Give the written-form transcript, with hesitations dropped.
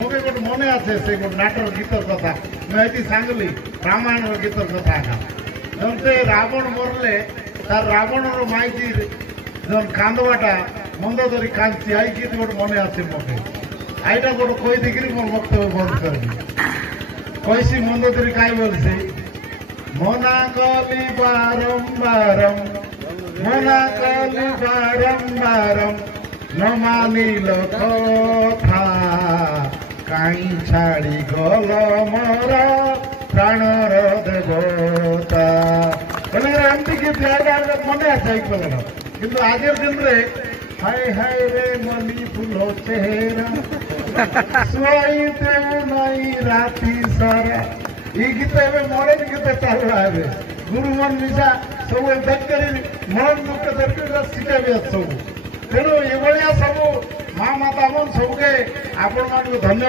मोके गोटे मन आसे से गोटे नाटर गीतर कथा मैं सांगली रामायण गीतर कथा जमते रावण मरले तार रावण माइती जन कांदवाटा मंद धरी कांदी आई गीत गोटे मन आसे मोके आईटा गोटे कही देखिए मोर वक्तव्य बंद करबी कैसी मंद धरी कई बोलছে मना कली बारंबारम मना कली बारंबारम न मानिल कथा काई छाड़ी गल मोर प्राणर देवता एमती गीत मन आसे किंतु आजर दिन रे हाय हाय रे मनी फुलो चेहरा सोई नहीं राती सारा ये गीत मॉडर्न गीत चालू है गुरु मन मिशा सब देखकर मन दुख देखकर शिक्षा भी सब तेणु ये सब माँ माता मन सबके आपण मान धन्यवाद।